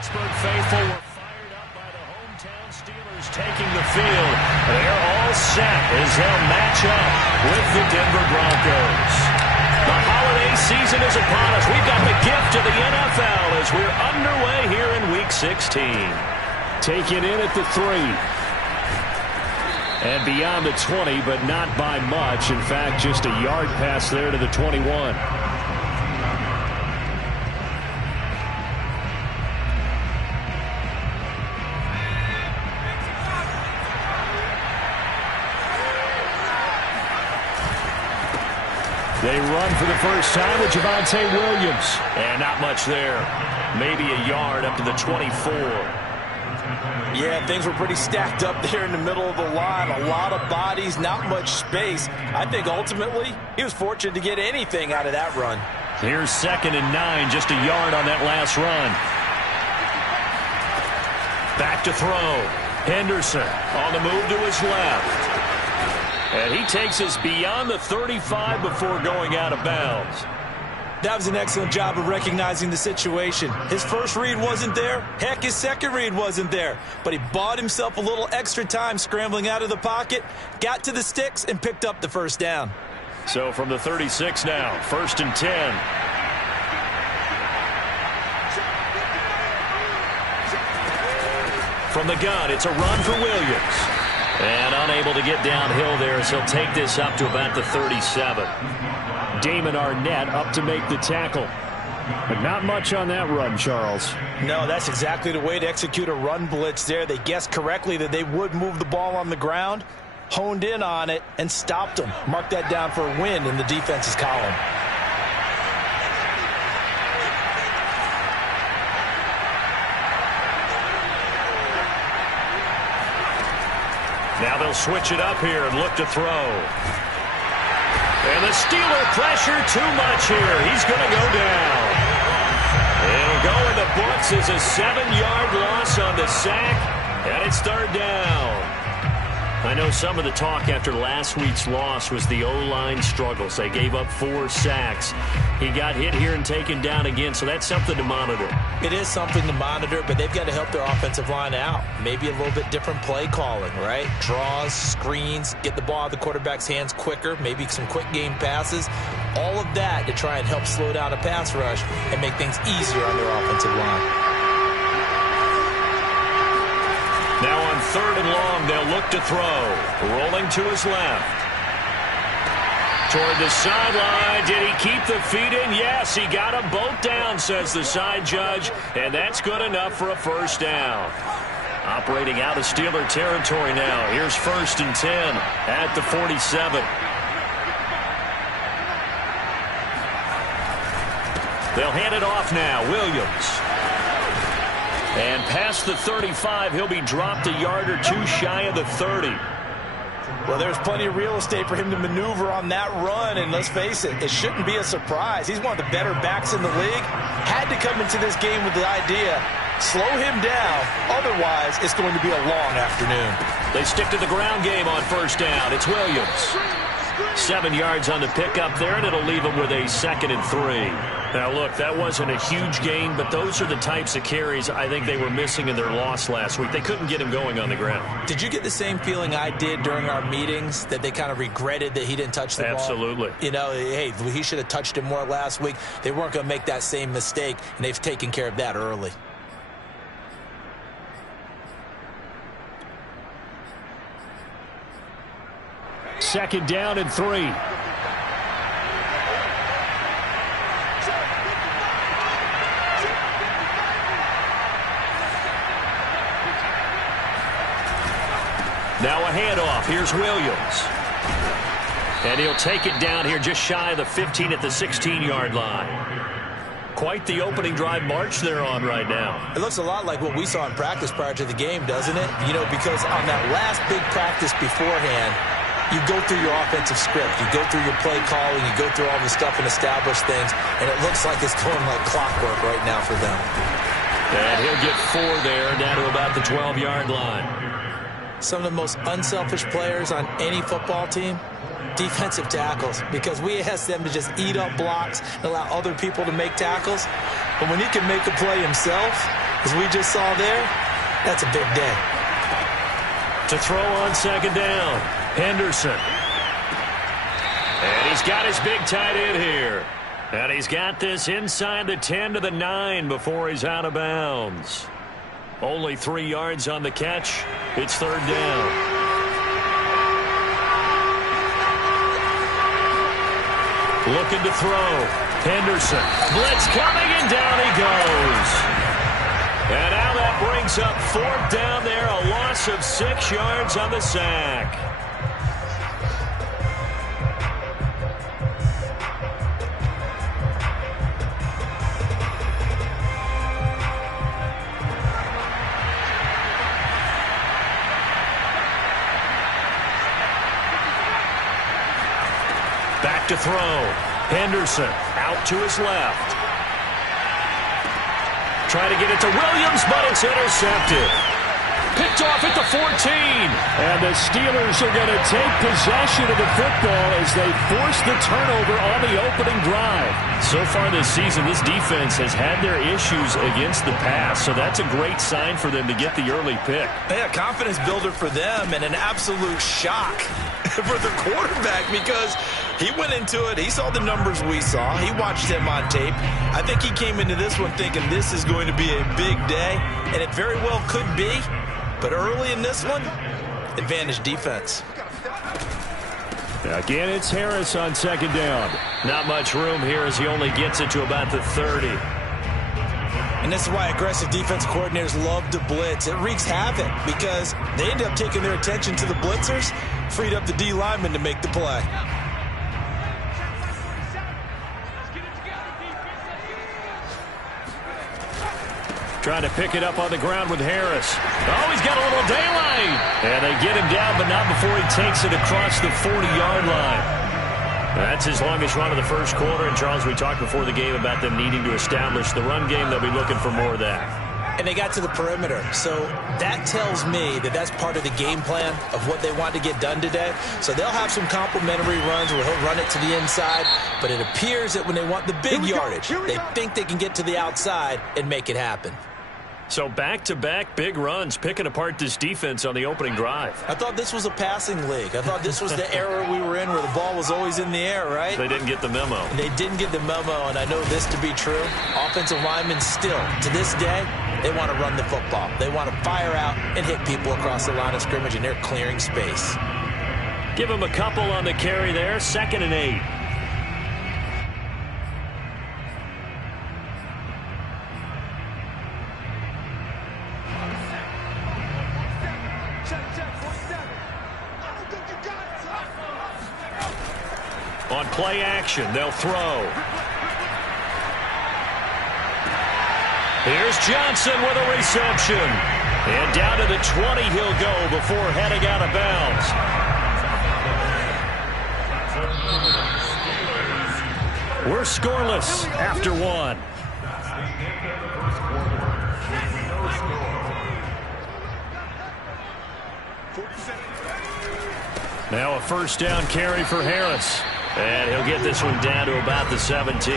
Pittsburgh faithful were fired up by the hometown Steelers taking the field. They're all set as they'll match up with the Denver Broncos. The holiday season is upon us. We've got the gift of the NFL as we're underway here in Week 16. Taken in at the 3. And beyond the 20, but not by much. In fact, just a yard pass there to the 21. They run for the first time with Javonte Williams. And not much there. Maybe a yard up to the 24. Yeah, things were pretty stacked up there in the middle of the line. A lot of bodies, not much space. I think ultimately he was fortunate to get anything out of that run. Here's 2nd and 9, just a yard on that last run. Back to throw. Henderson on the move to his left. And he takes us beyond the 35 before going out of bounds. That was an excellent job of recognizing the situation. His first read wasn't there. Heck, his second read wasn't there. But he bought himself a little extra time scrambling out of the pocket, got to the sticks, and picked up the first down. So from the 36 now, 1st and 10. From the gun, it's a run for Williams. And unable to get downhill there as he'll take this up to about the 37. Damon Arnett up to make the tackle. But not much on that run, Charles. No, that's exactly the way to execute a run blitz there. They guessed correctly that they would move the ball on the ground, honed in on it, and stopped them. Mark that down for a win in the defense's column. Now they'll switch it up here and look to throw. And the Steeler pressure too much here. He's going to go down. It'll go in the books as a 7-yard loss on the sack. And it's 3rd down. I know some of the talk after last week's loss was the O-line struggles. They gave up 4 sacks. He got hit here and taken down again, so that's something to monitor. It is something to monitor, but they've got to help their offensive line out. Maybe a little bit different play calling, right? Draws, screens, get the ball out of the quarterback's hands quicker, maybe some quick game passes. All of that to try and help slow down a pass rush and make things easier on their offensive line. Now on 3rd and long, they'll look to throw. Rolling to his left. Toward the sideline. Did he keep the feet in? Yes, he got them both down, says the side judge. And that's good enough for a first down. Operating out of Steeler territory now. Here's 1st and 10 at the 47. They'll hand it off now. Williams. And past the 35, he'll be dropped a yard or 2 shy of the 30. Well, there's plenty of real estate for him to maneuver on that run, and let's face it, it shouldn't be a surprise. He's one of the better backs in the league. Had to come into this game with the idea, slow him down, otherwise it's going to be a long afternoon. They stick to the ground game on 1st down. It's Williams. 7 yards on the pickup there, and it'll leave him with a 2nd and 3. Now, look, that wasn't a huge gain, but those are the types of carries I think they were missing in their loss last week. They couldn't get him going on the ground. Did you get the same feeling I did during our meetings, that they kind of regretted that he didn't touch the ball? Absolutely. You know, hey, he should have touched it more last week. They weren't going to make that same mistake, and they've taken care of that early. Second down and 3. Now a handoff. Here's Williams. And he'll take it down here just shy of the 15 at the 16-yard line. Quite the opening drive march they're on right now. It looks a lot like what we saw in practice prior to the game, doesn't it? You know, because on that last big practice beforehand, you go through your offensive script. You go through your play calling. You go through all the stuff and establish things. And it looks like it's going like clockwork right now for them. And he'll get 4 there, down to about the 12-yard line. Some of the most unselfish players on any football team, defensive tackles, because we ask them to just eat up blocks and allow other people to make tackles. But when he can make a play himself, as we just saw there, that's a big day. To throw on second down, Henderson. And he's got his big tight end here. And he's got this inside the 10 to the 9 before he's out of bounds. Only 3 yards on the catch. It's third down. Looking to throw. Henderson. Blitz coming, and down he goes. And now that brings up fourth down there. A loss of 6 yards on the sack. Back to throw. Henderson out to his left. Trying to get it to Williams, but it's intercepted. Picked off at the 14. And the Steelers are going to take possession of the football as they force the turnover on the opening drive. So far this season, this defense has had their issues against the pass, so that's a great sign for them to get the early pick. Yeah, confidence builder for them and an absolute shock for the quarterback because he went into it. He saw the numbers we saw. He watched him on tape. I think he came into this one thinking this is going to be a big day, and it very well could be. But early in this one, advantage defense. Again, it's Harris on second down. Not much room here as he only gets it to about the 30. And this is why aggressive defense coordinators love to blitz. It wreaks havoc because they end up taking their attention to the blitzers, freed up the D lineman to make the play. Trying to pick it up on the ground with Harris. Oh, he's got a little daylight. And they get him down, but not before he takes it across the 40-yard line. That's his longest run of the first quarter. And, Charles, we talked before the game about them needing to establish the run game. They'll be looking for more of that. And they got to the perimeter. So that tells me that that's part of the game plan of what they want to get done today. So they'll have some complementary runs where he'll run it to the inside. But it appears that when they want the big yardage, they think they can get to the outside and make it happen. So back-to-back big runs, picking apart this defense on the opening drive. I thought this was a passing league. I thought this was the era we were in where the ball was always in the air, right? They didn't get the memo. And they didn't get the memo, and I know this to be true. Offensive linemen still, to this day, they want to run the football. They want to fire out and hit people across the line of scrimmage, and they're clearing space. Give them a couple on the carry there, 2nd and 8. On play action, they'll throw. Here's Johnson with a reception. And down to the 20 he'll go before heading out of bounds. We're scoreless after one. Now a first down carry for Harris. And he'll get this one down to about the 17.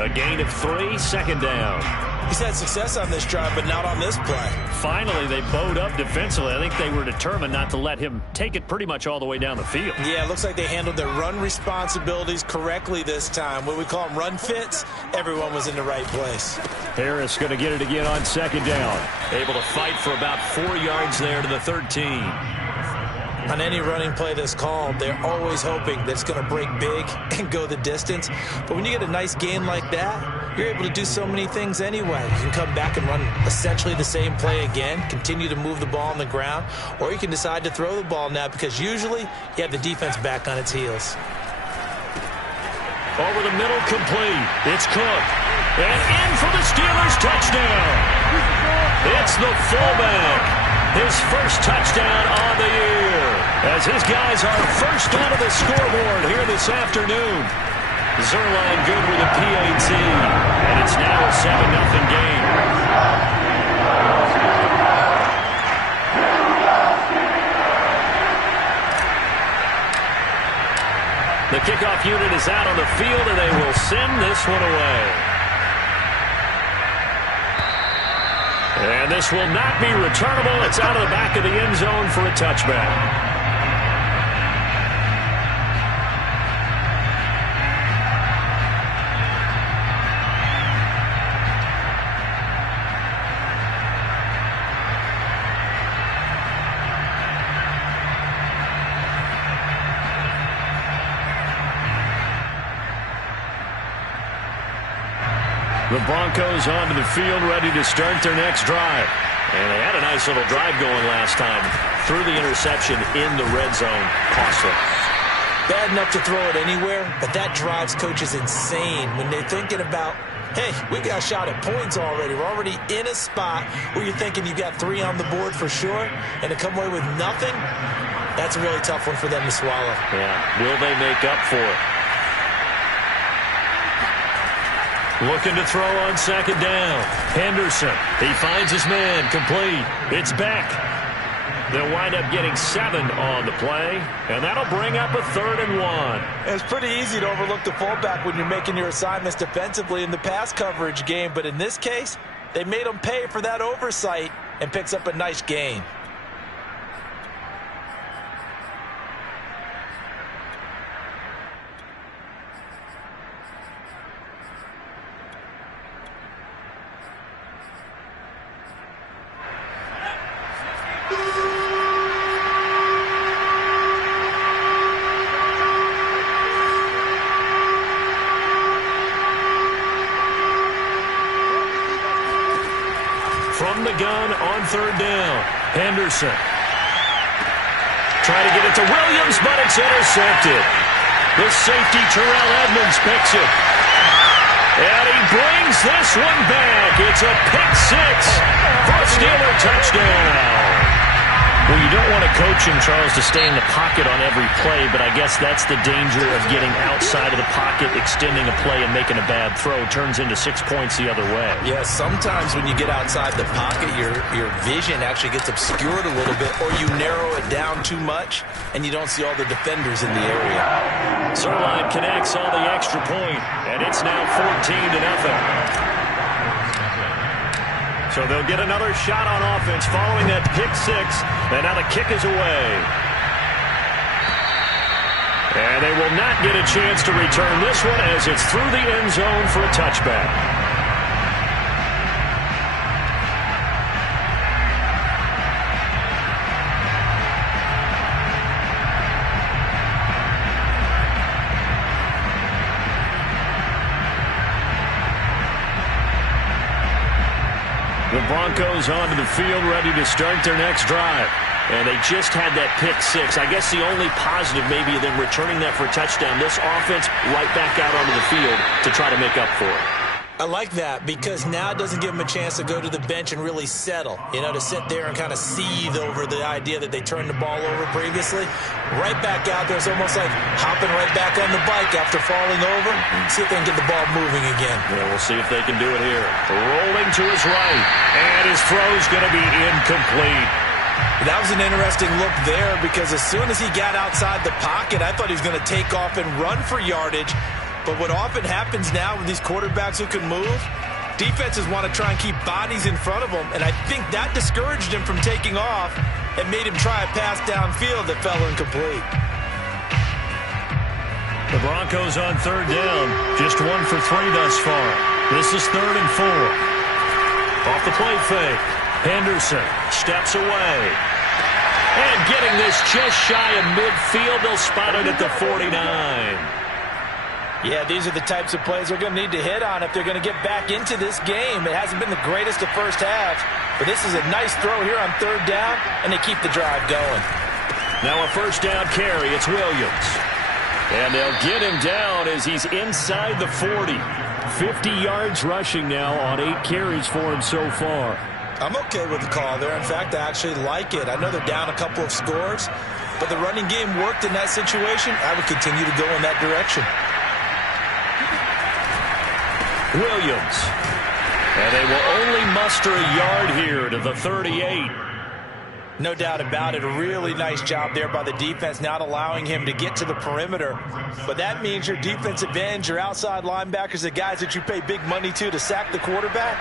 A gain of 3, 2nd down. He's had success on this drive, but not on this play. Finally, they bowed up defensively. I think they were determined not to let him take it pretty much all the way down the field. Yeah, it looks like they handled their run responsibilities correctly this time. What we call them run fits, everyone was in the right place. Harris going to get it again on 2nd down. Able to fight for about 4 yards there to the 13. On any running play that's called, they're always hoping that it's going to break big and go the distance. But when you get a nice gain like that, you're able to do so many things anyway. You can come back and run essentially the same play again, continue to move the ball on the ground, or you can decide to throw the ball now because usually you have the defense back on its heels. Over the middle, complete. It's Cook. And in for the Steelers touchdown. It's the fullback. His first touchdown on the year. As his guys are first onto the scoreboard here this afternoon. Zuerlein good with a PAT. And it's now a 7-0 game. The kickoff unit is out on the field, and they will send this one away. And this will not be returnable. It's out of the back of the end zone for a touchback. The Broncos onto the field, ready to start their next drive. And they had a nice little drive going last time. Threw the interception in the red zone. Costly. Bad enough to throw it anywhere, but that drives coaches insane when they're thinking about, hey, we got a shot at points already. We're already in a spot where you're thinking you got 3 on the board for sure, and to come away with nothing, that's a really tough one for them to swallow. Yeah. Will they make up for it? Looking to throw on second down. Henderson. He finds his man. Complete. It's Beck. They'll wind up getting 7 on the play, and that'll bring up a 3rd and 1. It's pretty easy to overlook the fullback when you're making your assignments defensively in the pass coverage game, but in this case, they made him pay for that oversight and picks up a nice gain. From the gun on 3rd down. Henderson. Trying to get it to Williams, but it's intercepted. The safety, Terrell Edmonds, picks it. And he brings this one back. It's a pick 6 for a Steeler touchdown. Well, you don't want a coach in, Charles, to stay in the pocket on every play, but I guess that's the danger of getting outside of the pocket, extending a play, and making a bad throw. Turns into 6 points the other way. Yeah, sometimes when you get outside the pocket, your vision actually gets obscured a little bit, or you narrow it down too much, and you don't see all the defenders in the area. Zuerlein connects on the extra point, and it's now 14-0. So they'll get another shot on offense following that pick 6, and now the kick is away. And they will not get a chance to return this one as it's through the end zone for a touchback. The Broncos onto the field, ready to start their next drive. And they just had that pick 6. I guess the only positive maybe of them returning that for a touchdown. This offense right back out onto the field to try to make up for it. I like that because now it doesn't give them a chance to go to the bench and really settle, to sit there and kind of seethe over the idea that they turned the ball over previously. Right back out there, it's almost like hopping right back on the bike after falling over. See if they can get the ball moving again. Yeah, we'll see if they can do it here. Rolling to his right, and his throw's going to be incomplete. That was an interesting look there because as soon as he got outside the pocket, I thought he was going to take off and run for yardage. But what often happens now with these quarterbacks who can move, defenses want to try and keep bodies in front of them, and I think that discouraged him from taking off and made him try a pass downfield that fell incomplete. The Broncos on 3rd down, just 1 for 3 thus far. This is 3rd and 4. Off the play fake, Henderson steps away. And getting this just shy of midfield, they'll spot it at the 49. Yeah, these are the types of plays they're going to need to hit on if they're going to get back into this game. It hasn't been the greatest of first halves, but this is a nice throw here on 3rd down, and they keep the drive going. Now a 1st down carry. It's Williams. And they'll get him down as he's inside the 40. 50 yards rushing now on 8 carries for him so far. I'm okay with the call there. In fact, I actually like it. I know they're down a couple of scores, but the running game worked in that situation. I would continue to go in that direction. Williams. And they will only muster a yard here to the 38. No doubt about it. A really nice job there by the defense, not allowing him to get to the perimeter. But that means your defensive ends, your outside linebackers, the guys that you pay big money to sack the quarterback,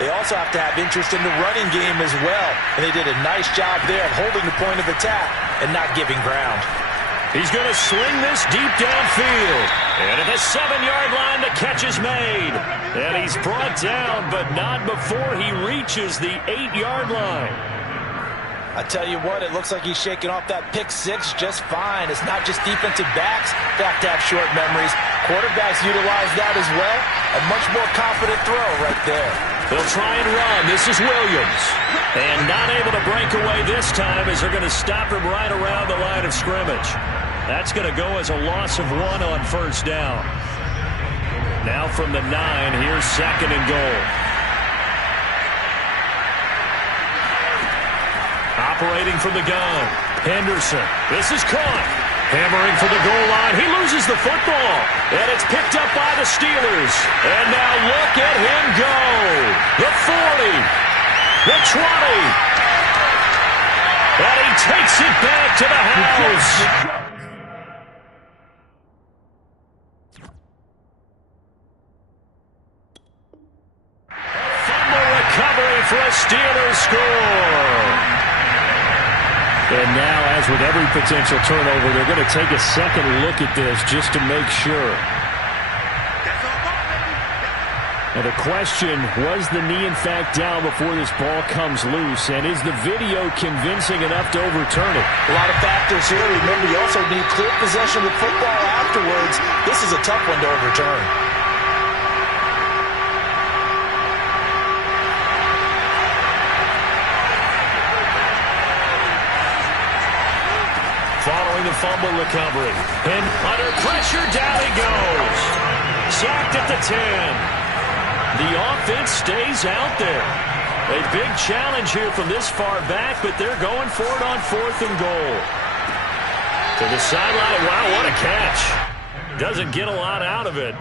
they also have to have interest in the running game as well. And they did a nice job there of holding the point of attack and not giving ground. He's going to swing this deep downfield. And at the 7-yard line, the catch is made. And he's brought down, but not before he reaches the 8-yard line. I tell you what, it looks like he's shaking off that pick six just fine. It's not just defensive backs that have to have short memories. Quarterbacks utilize that as well. A much more confident throw right there. They'll try and run. This is Williams. And not able to break away this time as they're going to stop him right around the line of scrimmage. That's going to go as a loss of 1 on first down. Now from the 9, here's 2nd and goal. Operating from the gun, Henderson. This is caught. Hammering for the goal line. He loses the football. And it's picked up by the Steelers. And now look at him go. The 40. The 20. And he takes it back to the house. Fumble recovery for a Steelers score. And now, as with every potential turnover, they're going to take a second look at this just to make sure. Now the question, was the knee in fact down before this ball comes loose? And is the video convincing enough to overturn it? A lot of factors here. Remember, you also need clear possession of the football afterwards. This is a tough one to overturn. Following the fumble recovery. And under pressure, down he goes. Sacked at the 10. The offense stays out there. A big challenge here from this far back, but they're going for it on 4th and goal. To the sideline. Wow, what a catch. Doesn't get a lot out of it,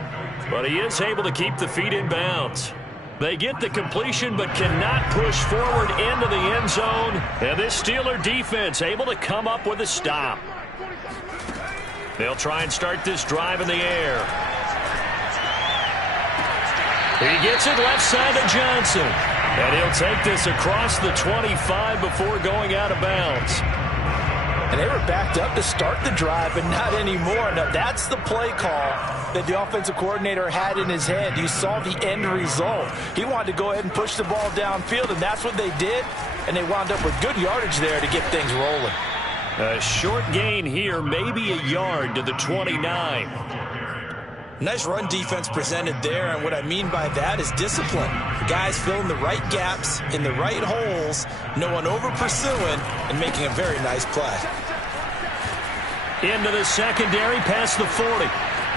but he is able to keep the feet in bounds. They get the completion but cannot push forward into the end zone. And this Steeler defense able to come up with a stop. They'll try and start this drive in the air. He gets it left side to Johnson. And he'll take this across the 25 before going out of bounds. And they were backed up to start the drive, but not anymore. Now, that's the play call that the offensive coordinator had in his head. You saw the end result. He wanted to go ahead and push the ball downfield, and that's what they did. And they wound up with good yardage there to get things rolling. A short gain here, maybe a yard to the 29. Nice run defense presented there, and what I mean by that is discipline. Guys filling the right gaps in the right holes, no one over-pursuing, and making a very nice play. Into the secondary, past the 40.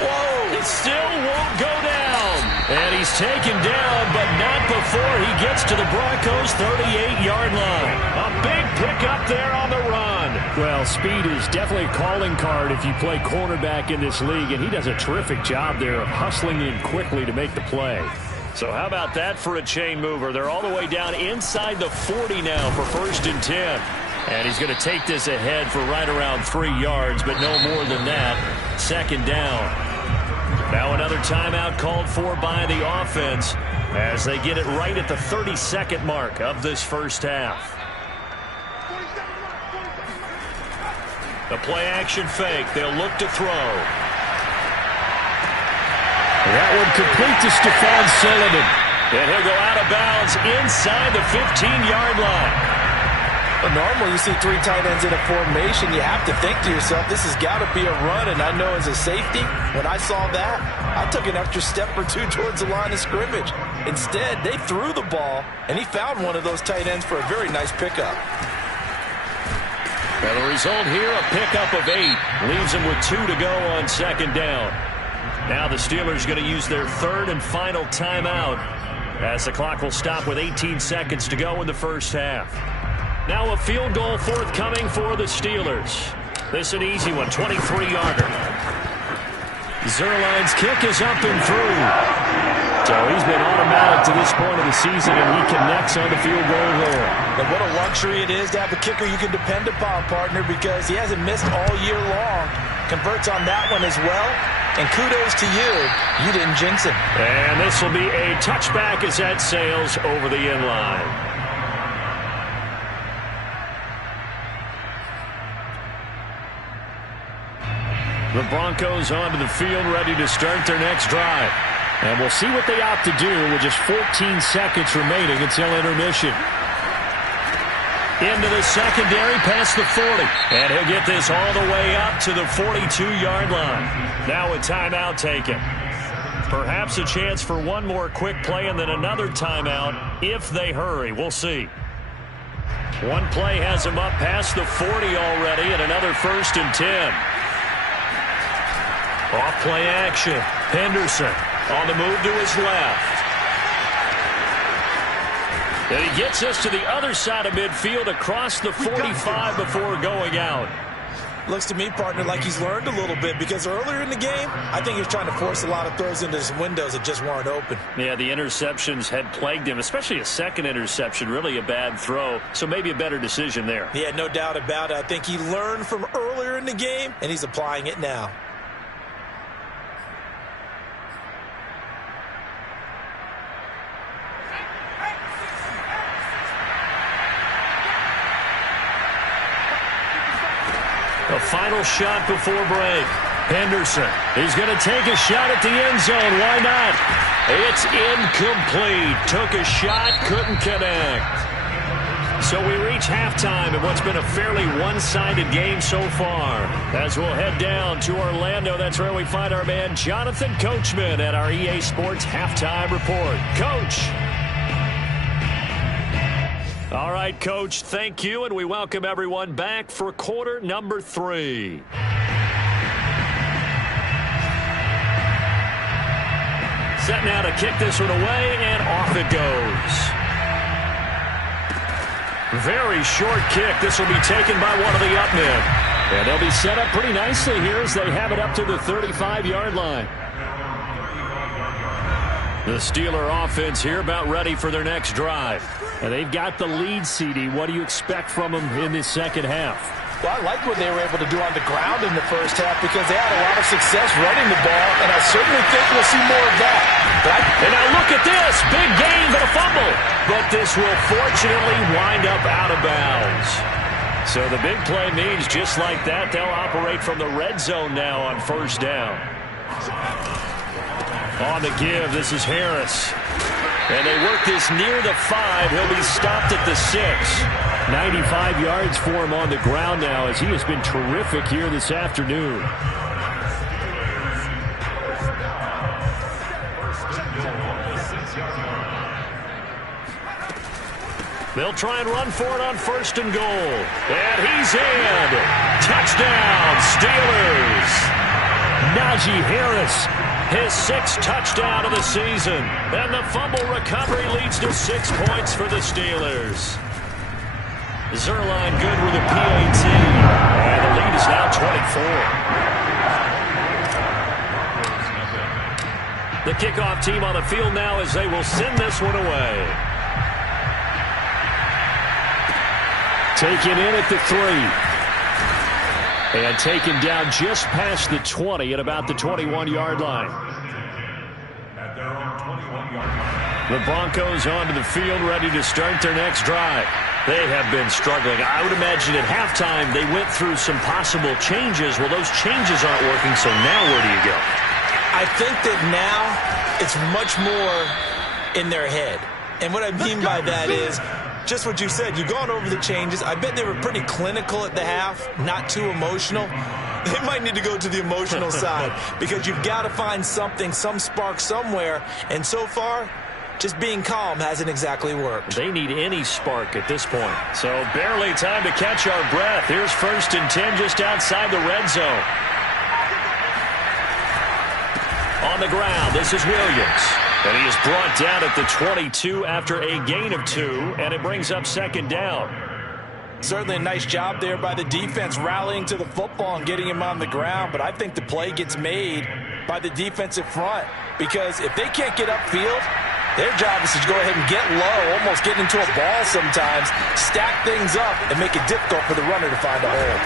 Whoa! It still won't go down. And he's taken down, but not before he gets to the Broncos' 38-yard line. A big pickup there on the run. Well, speed is definitely a calling card if you play cornerback in this league, and he does a terrific job there of hustling in quickly to make the play. So how about that for a chain mover? They're all the way down inside the 40 now for 1st and 10. And he's going to take this ahead for right around 3 yards, but no more than that. 2nd down. Now another timeout called for by the offense as they get it right at the 32nd mark of this first half. The play-action fake. They'll look to throw. That one complete to Stephon Sullivan. And he'll go out of bounds inside the 15-yard line. But normally you see 3 tight ends in a formation, you have to think to yourself, this has got to be a run. And I know as a safety, when I saw that, I took an extra step or 2 towards the line of scrimmage. Instead, they threw the ball, and he found one of those tight ends for a very nice pickup. Well, the result here, a pickup of 8. Leaves him with 2 to go on 2nd down. Now the Steelers going to use their 3rd and final timeout as the clock will stop with 18 seconds to go in the first half. Now a field goal forthcoming for the Steelers. This an easy one, 23-yarder. Zuerlein's kick is up and through. So he's been automatic to this point of the season, and he connects on the field goal there. And what a luxury it is to have a kicker you can depend upon, partner, because he hasn't missed all year long. Converts on that one as well. And kudos to you. You didn't jinx him. And this will be a touchback as that sails over the end line. The Broncos onto the field, ready to start their next drive. And we'll see what they opt to do with just 14 seconds remaining until intermission. Into the secondary, past the 40. And he'll get this all the way up to the 42-yard line. Now a timeout taken. Perhaps a chance for one more quick play and then another timeout if they hurry. We'll see. One play has him up past the 40 already, and another 1st and 10. Off play action. Henderson on the move to his left. And he gets us to the other side of midfield across the 45 before going out. Looks to me, partner, like he's learned a little bit, because earlier in the game, I think he was trying to force a lot of throws into some windows that just weren't open. Yeah, the interceptions had plagued him, especially a second interception, really a bad throw, so maybe a better decision there. Yeah, no doubt about it. I think he learned from earlier in the game, and he's applying it now. A final shot before break. Henderson, he's going to take a shot at the end zone. Why not? It's incomplete. Took a shot, couldn't connect. So we reach halftime in what's been a fairly one-sided game so far. As we'll head down to Orlando, that's where we find our man Jonathan Coachman at our EA Sports Halftime Report. Coach. All right, Coach, thank you, and we welcome everyone back for quarter number 3. Set now to kick this one away, and off it goes. Very short kick. This will be taken by one of the up men. And they'll be set up pretty nicely here as they have it up to the 35-yard line. The Steeler offense here about ready for their next drive. And they've got the lead, CD. What do you expect from them in this second half? Well, I like what they were able to do on the ground in the first half because they had a lot of success running the ball, and I certainly think we'll see more of that. And now look at this. Big gain, but a fumble. But this will fortunately wind up out of bounds. So the big play means just like that, they'll operate from the red zone now on first down. On the give, this is Harris. And they work this near the 5. He'll be stopped at the 6. 95 yards for him on the ground now as he has been terrific here this afternoon. They'll try and run for it on first and goal. And he's in. Touchdown, Steelers. Najee Harris. His 6th touchdown of the season. And the fumble recovery leads to 6 points for the Steelers. Zerline good with a PAT. And the lead is now 24. The kickoff team on the field now as they will send this one away. Taken in at the 3. And taken down just past the 20 at about the 21-yard line. At their own 21-yard line. The Broncos onto the field ready to start their next drive. They have been struggling. I would imagine at halftime they went through some possible changes. Well, those changes aren't working, so now where do you go? I think that now it's much more in their head. And what I mean by that is just what you said. You've gone over the changes. I bet they were pretty clinical at the half, not too emotional. They might need to go to the emotional side because you've got to find something, some spark somewhere. And so far, just being calm hasn't exactly worked. They need any spark at this point. So barely time to catch our breath. Here's 1st and 10 just outside the red zone. On the ground, this is Williams. And he is brought down at the 22 after a gain of 2, and it brings up 2nd down. Certainly a nice job there by the defense rallying to the football and getting him on the ground, but I think the play gets made by the defensive front because if they can't get upfield, their job is to go ahead and get low, almost get into a ball sometimes, stack things up, and make it difficult for the runner to find a hole.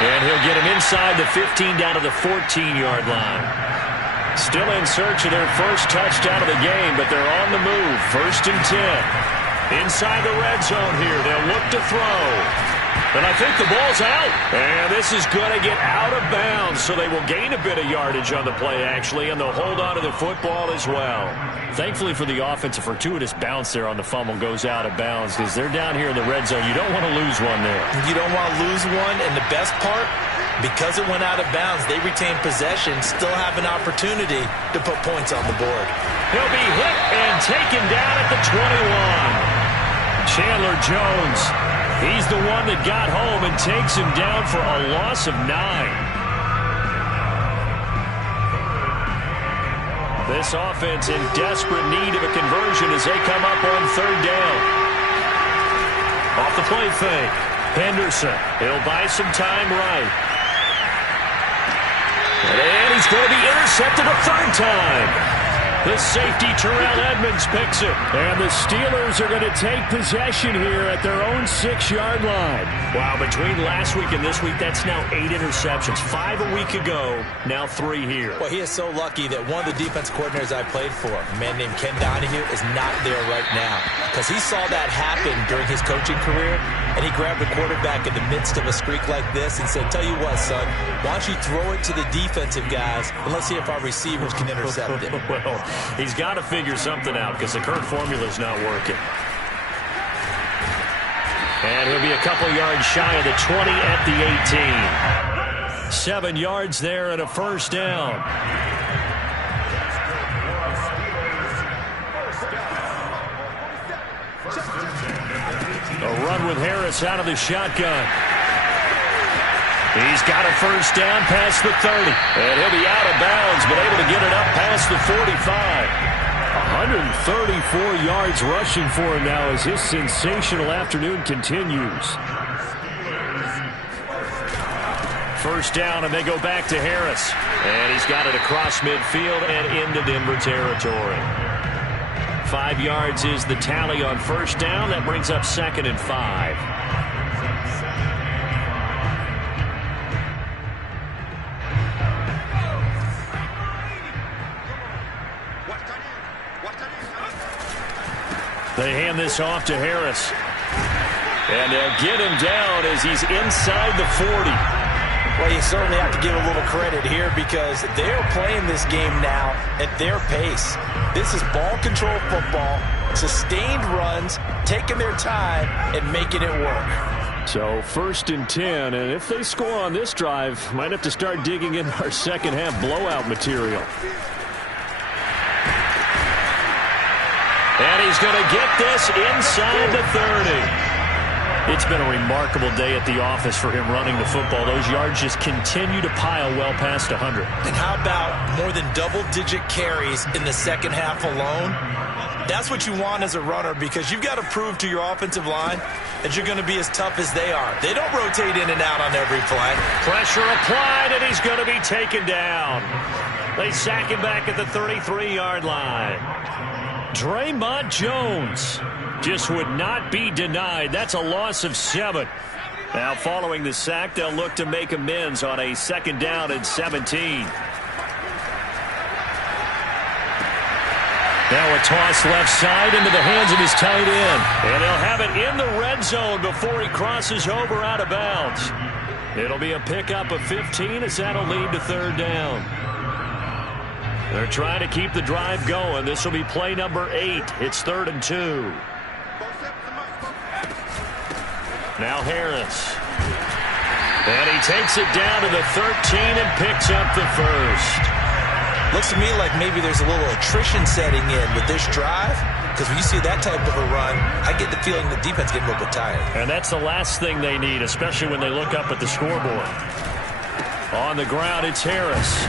And he'll get him inside the 15 down to the 14-yard line. Still in search of their first touchdown of the game, but they're on the move. 1st and 10. Inside the red zone here. They'll look to throw. And I think the ball's out. And this is going to get out of bounds, so they will gain a bit of yardage on the play, actually, and they'll hold on to the football as well. Thankfully for the offense, a fortuitous bounce there on the fumble goes out of bounds because they're down here in the red zone. You don't want to lose one there. You don't want to lose one, and the best part, because it went out of bounds, they retain possession, still have an opportunity to put points on the board. He'll be hit and taken down at the 21. Chandler Jones, he's the one that got home and takes him down for a loss of 9. This offense in desperate need of a conversion as they come up on 3rd down. Off the play fake. Henderson, he'll buy some time right. And he's going to be intercepted a 3rd time. The safety, Terrell Edmonds, picks it. And the Steelers are going to take possession here at their own 6-yard line. Wow, between last week and this week, that's now 8 interceptions. 5 a week ago, now 3 here. Well, he is so lucky that one of the defense coordinators I played for, a man named Ken Donahue, is not there right now. Because he saw that happen during his coaching career, and he grabbed the quarterback in the midst of a streak like this and said, tell you what, son, why don't you throw it to the defensive guys, and let's see if our receivers can intercept it. Well, he's got to figure something out because the current formula's not working. And he'll be a couple yards shy of the 20 at the 18. 7 yards there and a 1st down. A run with Harris out of the shotgun. He's got a 1st down past the 30. And he'll be out of bounds, but able to get it up past the 45. 134 yards rushing for him now as his sensational afternoon continues. 1st down, and they go back to Harris. And he's got it across midfield and into Denver territory. 5 yards is the tally on 1st down. That brings up 2nd and 5. They hand this off to Harris. And they'll get him down as he's inside the 40. Well, you certainly have to give a little credit here because they're playing this game now at their pace. This is ball control football, sustained runs, taking their time and making it work. So 1st and 10, and if they score on this drive, might have to start digging in our second half blowout material. And he's going to get this inside the 30. It's been a remarkable day at the office for him running the football. Those yards just continue to pile well past 100. And how about more than double-digit carries in the second half alone? That's what you want as a runner because you've got to prove to your offensive line that you're going to be as tough as they are. They don't rotate in and out on every play. Pressure applied, and he's going to be taken down. They sack him back at the 33-yard line. Draymond Jones just would not be denied. That's a loss of 7. Now following the sack, they'll look to make amends on a 2nd down and 17. Now a toss left side into the hands of his tight end. And he'll have it in the red zone before he crosses over out of bounds. It'll be a pickup of 15 as that'll lead to 3rd down. They're trying to keep the drive going. This will be play number 8. It's 3rd and 2. Now Harris. And he takes it down to the 13 and picks up the 1st. Looks to me like maybe there's a little attrition setting in with this drive. Because when you see that type of a run, I get the feeling the defense getting a little bit tired. And that's the last thing they need, especially when they look up at the scoreboard. On the ground, it's Harris.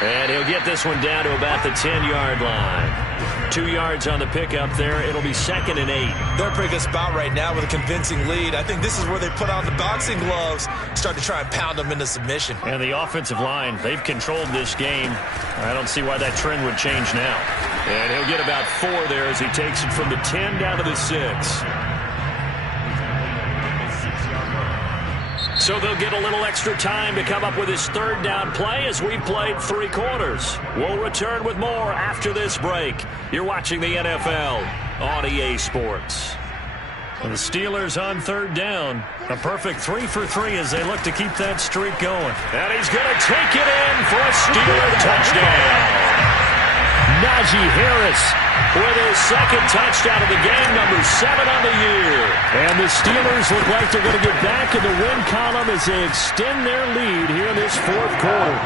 And he'll get this one down to about the 10-yard line. 2 yards on the pickup there. It'll be 2nd and 8. They're in a pretty good spot right now with a convincing lead. I think this is where they put on the boxing gloves, start to try and pound them into submission. And the offensive line, they've controlled this game. I don't see why that trend would change now. And he'll get about 4 there as he takes it from the 10 down to the 6. So they'll get a little extra time to come up with his third down play as we've played 3 quarters. We'll return with more after this break. You're watching the NFL on EA Sports. And the Steelers on third down. A perfect 3 for 3 as they look to keep that streak going. And he's going to take it in for a Steeler touchdown. Najee Harris with his second touchdown of the game, number 7 on the year. And the Steelers look like they're going to get back in the win column as they extend their lead here in this 4th quarter.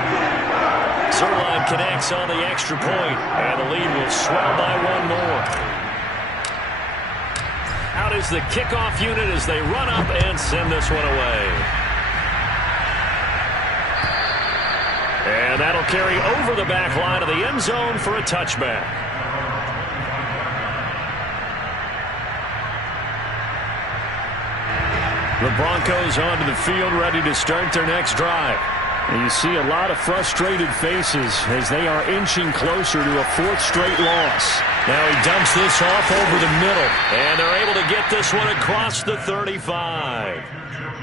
Zuerlein connects on the extra point, and the lead will swell by 1 more. Out is the kickoff unit as they run up and send this one away. And that'll carry over the back line of the end zone for a touchback. The Broncos onto the field ready to start their next drive. And you see a lot of frustrated faces as they are inching closer to a 4th straight loss. Now he dumps this off over the middle, and they're able to get this one across the 35.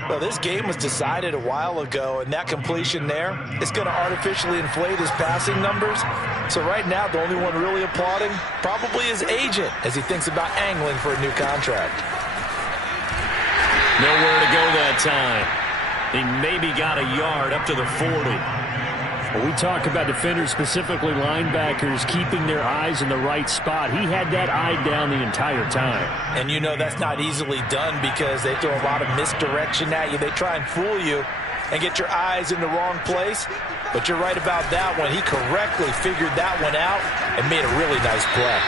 Well, this game was decided a while ago, and that completion there is going to artificially inflate his passing numbers. So right now, the only one really applauding probably his agent as he thinks about angling for a new contract. Nowhere to go that time. He maybe got a yard up to the 40. Well, we talk about defenders, specifically linebackers, keeping their eyes in the right spot. He had that eye down the entire time. And you know that's not easily done because they throw a lot of misdirection at you. They try and fool you and get your eyes in the wrong place. But you're right about that one. He correctly figured that one out and made a really nice play.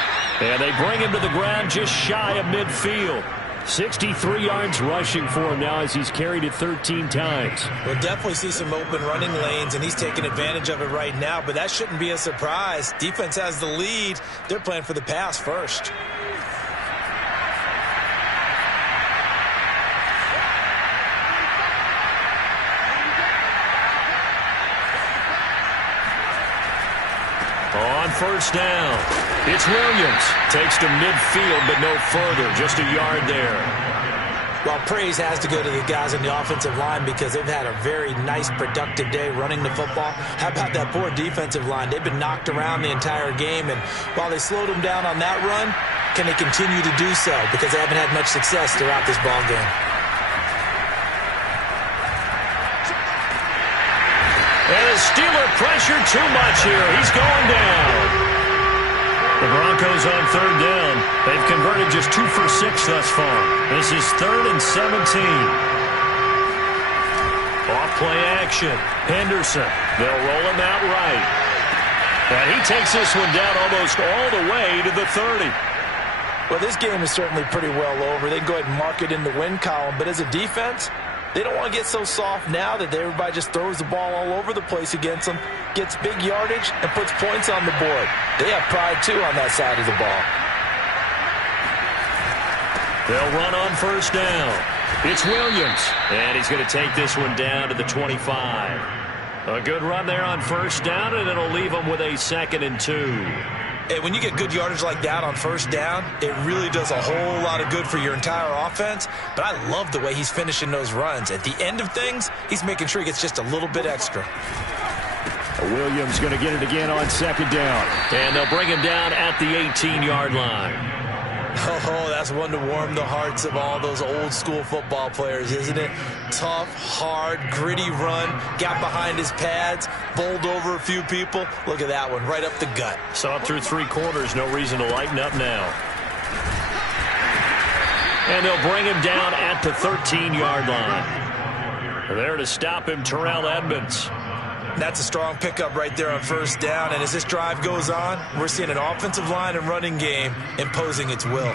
And they bring him to the ground just shy of midfield. 63 yards rushing for him now as he's carried it 13 times. We'll definitely see some open running lanes, and he's taking advantage of it right now, but that shouldn't be a surprise. Defense has the lead. They're playing for the pass first. On first down, it's Williams. Takes to midfield, but no further. Just a yard there. Well, praise has to go to the guys on the offensive line because they've had a very nice, productive day running the football. How about that poor defensive line? They've been knocked around the entire game, and while they slowed them down on that run, can they continue to do so? Because they haven't had much success throughout this ball game. And the Steeler pressure too much here. He's going down. The Broncos on third down. They've converted just 2 for 6 thus far. This is 3rd and 17. Off play action. Henderson. They'll roll him out right. And he takes this one down almost all the way to the 30. Well, this game is certainly pretty well over. They can go ahead and mark it in the win column. But as a defense, they don't want to get so soft now that everybody just throws the ball all over the place against them, gets big yardage, and puts points on the board. They have pride, too, on that side of the ball. They'll run on first down. It's Williams, and he's going to take this one down to the 25. A good run there on first down, and it'll leave them with a 2nd and 2. Hey, when you get good yardage like that on first down, it really does a whole lot of good for your entire offense. But I love the way he's finishing those runs. At the end of things, he's making sure he gets just a little bit extra. Williams going to get it again on 2nd down. And they'll bring him down at the 18-yard line. Oh, that's one to warm the hearts of all those old-school football players, isn't it? Tough, hard, gritty run, got behind his pads, bowled over a few people. Look at that one, right up the gut. Saw it through 3 quarters, no reason to lighten up now. And they'll bring him down at the 13-yard line. There to stop him, Terrell Edmunds. That's a strong pickup right there on first down. And as this drive goes on, we're seeing an offensive line and running game imposing its will.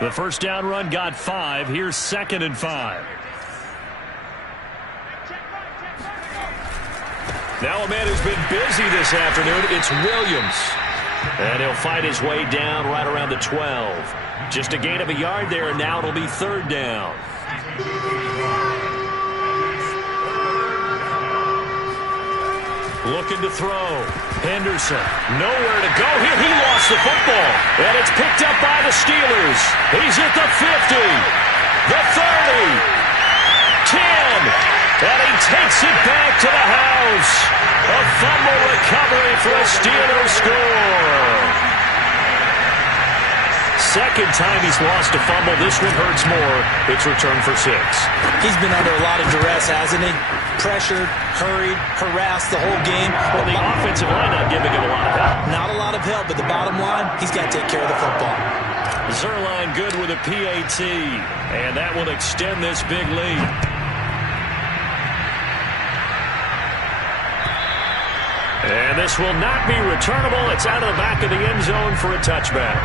The first down run got 5. Here's 2nd and 5. Now a man who's been busy this afternoon, it's Williams. And he'll fight his way down right around the 12. Just a gain of a yard there, and now it'll be 3rd down. looking to throw. Henderson, nowhere to go here. He lost the football, and it's picked up by the Steelers. He's at the 50, the 30, 10, and he takes it back to the house. A fumble recovery for a Steelers score. Second time he's lost a fumble. This one hurts more. It's returned for 6. He's been under a lot of duress, hasn't he? Pressured, hurried, harassed the whole game. Well, the offensive line not giving him a lot of help. Not a lot of help, but the bottom line, he's got to take care of the football. Zuerlein good with a PAT, and that will extend this big lead. And this will not be returnable. It's out of the back of the end zone for a touchback.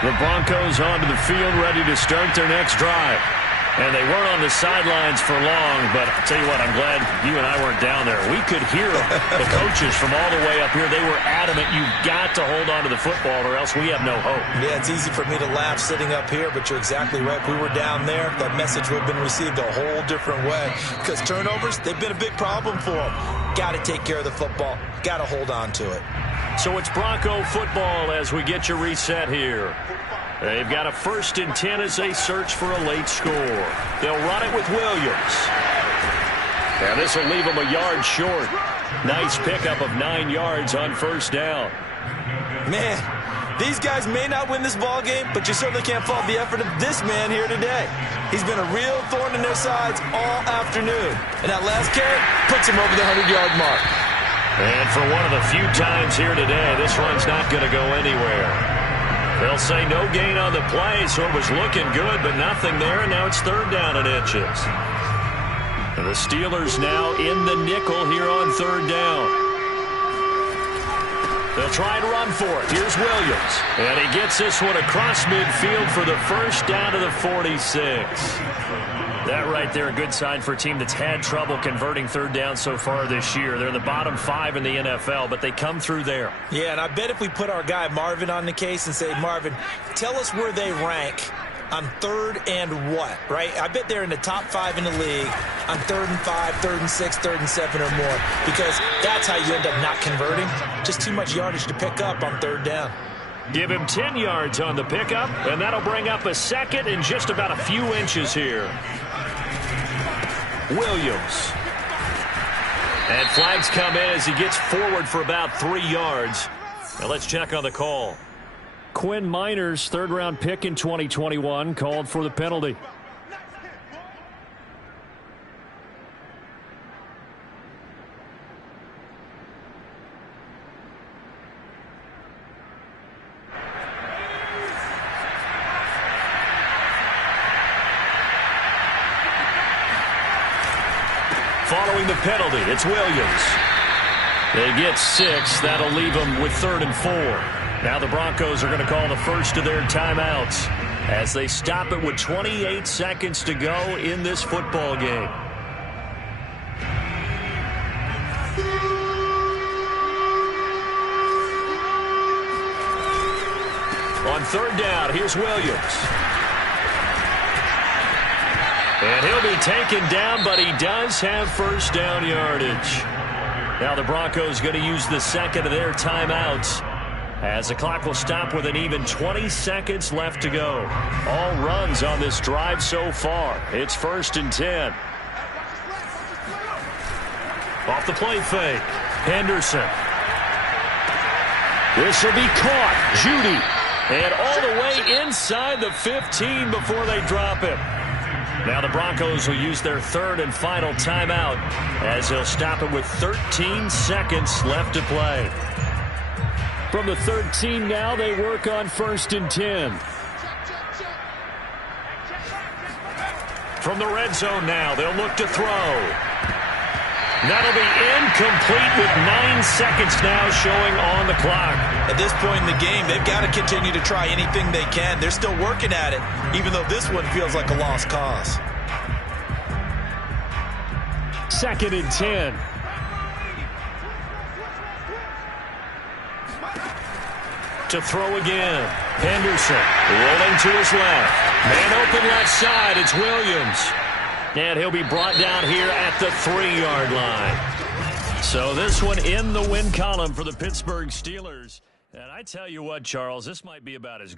The Broncos onto the field, ready to start their next drive. And they weren't on the sidelines for long, but I'll tell you what, I'm glad you and I weren't down there. We could hear the coaches from all the way up here. They were adamant, you've got to hold on to the football or else we have no hope. Yeah, it's easy for me to laugh sitting up here, but you're exactly right. If we were down there, that message would have been received a whole different way. Because turnovers, they've been a big problem for them. Got to take care of the football. Got to hold on to it. So it's Bronco football as we get you reset here. They've got a 1st and 10 as they search for a late score. They'll run it with Williams. And this will leave them a yard short. Nice pickup of 9 yards on 1st down. Man, these guys may not win this ball game, but you certainly can't fault the effort of this man here today. He's been a real thorn in their sides all afternoon. And that last carry puts him over the 100-yard mark. And for one of the few times here today, this run's not going to go anywhere. They'll say no gain on the play, so it was looking good, but nothing there, and now it's 3rd down and inches. And the Steelers now in the nickel here on 3rd down. They'll try and run for it. Here's Williams. And he gets this one across midfield for the 1st down to the 46. That right there, a good sign for a team that's had trouble converting 3rd down so far this year. They're the bottom 5 in the NFL, but they come through there. Yeah, and I bet if we put our guy Marvin on the case and say, Marvin, tell us where they rank on 3rd and what, right? I bet they're in the top 5 in the league on 3rd and 5, 3rd and 6, 3rd and 7 or more, because that's how you end up not converting. Just too much yardage to pick up on 3rd down. Give him 10 yards on the pickup, and that'll bring up a 2nd and just about a few inches here. Williams. And flags come in as he gets forward for about 3 yards. Now let's check on the call. Quinn Miners, 3rd-round pick in 2021, called for the penalty. Following the penalty, it's Williams. They get 6. That'll leave them with 3rd and 4. Now the Broncos are going to call the first of their timeouts as they stop it with 28 seconds to go in this football game. On 3rd down, here's Williams. And he'll be taken down, but he does have 1st down yardage. Now the Broncos going to use the 2nd of their timeouts as the clock will stop with an even 20 seconds left to go. All runs on this drive so far. It's 1st and 10. Off the play fake. Henderson. This will be caught. Judy. And all the way inside the 15 before they drop him. Now the Broncos will use their 3rd and final timeout as they'll stop it with 13 seconds left to play. From the 13 now, they work on 1st and 10. From the red zone now, they'll look to throw. That'll be incomplete with 9 seconds now showing on the clock. At this point in the game, they've got to continue to try anything they can. They're still working at it, even though this one feels like a lost cause. 2nd and 10. To throw again. Henderson rolling to his left. Man open left side. It's Williams. And he'll be brought down here at the 3-yard line. So this one in the win column for the Pittsburgh Steelers. And I tell you what, Charles, this might be about as